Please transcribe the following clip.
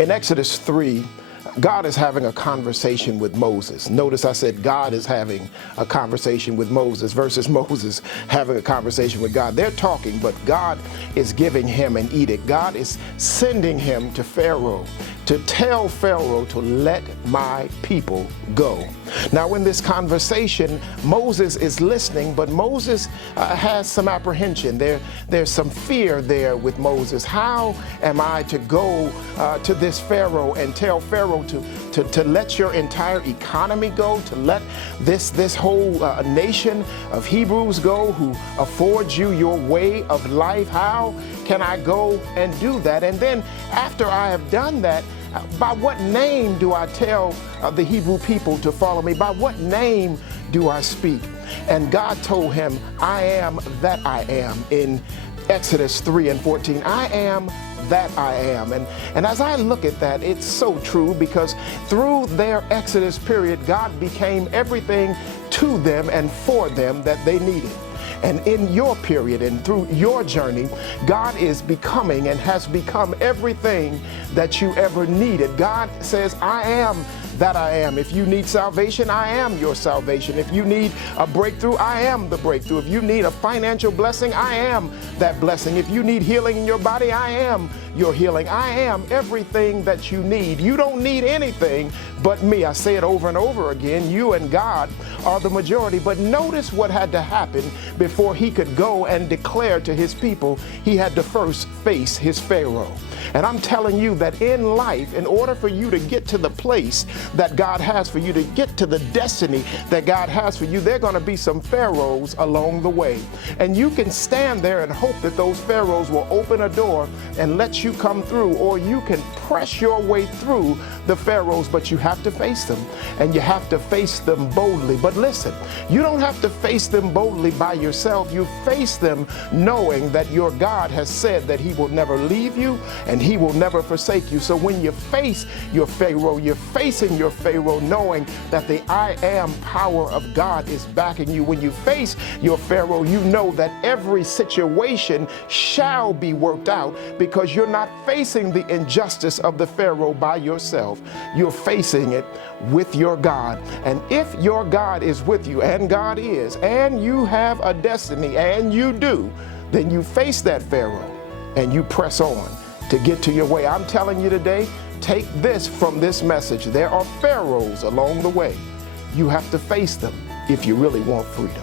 In Exodus 3, God is having a conversation with Moses. Notice I said God is having a conversation with Moses versus Moses having a conversation with God. They're talking, but God is giving him an edict. God is sending him to Pharaoh to tell Pharaoh to let my people go. Now, in this conversation, Moses is listening, but Moses has some apprehension. There's some fear there with Moses. How am I to go to this Pharaoh and tell Pharaoh to let your entire economy go, to let this whole nation of Hebrews go who affords you your way of life? How can I go and do that? And then after I have done that, by what name do I tell the Hebrew people to follow me? By what name do I speak? And God told him, I am that I am, in Exodus 3:14. I am that I am. And as I look at that, it's so true, because through their Exodus period, God became everything to them and for them that they needed. And in your period and through your journey, God is becoming and has become everything that you ever needed. God says, I am that I am. If you need salvation, I am your salvation. If you need a breakthrough, I am the breakthrough. If you need a financial blessing, I am that blessing. If you need healing in your body, I am your healing. I am everything that you need. You don't need anything but me. I say it over and over again. You and God are the majority. But notice what had to happen before he could go and declare to his people. He had to first face his Pharaoh. And I'm telling you that in life, in order for you to get to the place that God has for you, to get to the destiny that God has for you, there are going to be some Pharaohs along the way. And you can stand there and hope that those Pharaohs will open a door and let you come through, or you can press your way through the Pharaohs, but you have to face them, and you have to face them boldly. But listen, you don't have to face them boldly by yourself. You face them knowing that your God has said that he will never leave you and he will never forsake you. So when you face your Pharaoh, you're facing your Pharaoh knowing that the I am power of God is backing you. When you face your Pharaoh, you know that every situation shall be worked out, because you're not facing the injustice of the Pharaoh by yourself. You're facing it with your God. And if your God is with you, and God is, and you have a destiny, and you do, then you face that Pharaoh and you press on to get to your way. I'm telling you today, take this from this message. There are Pharaohs along the way. You have to face them if you really want freedom.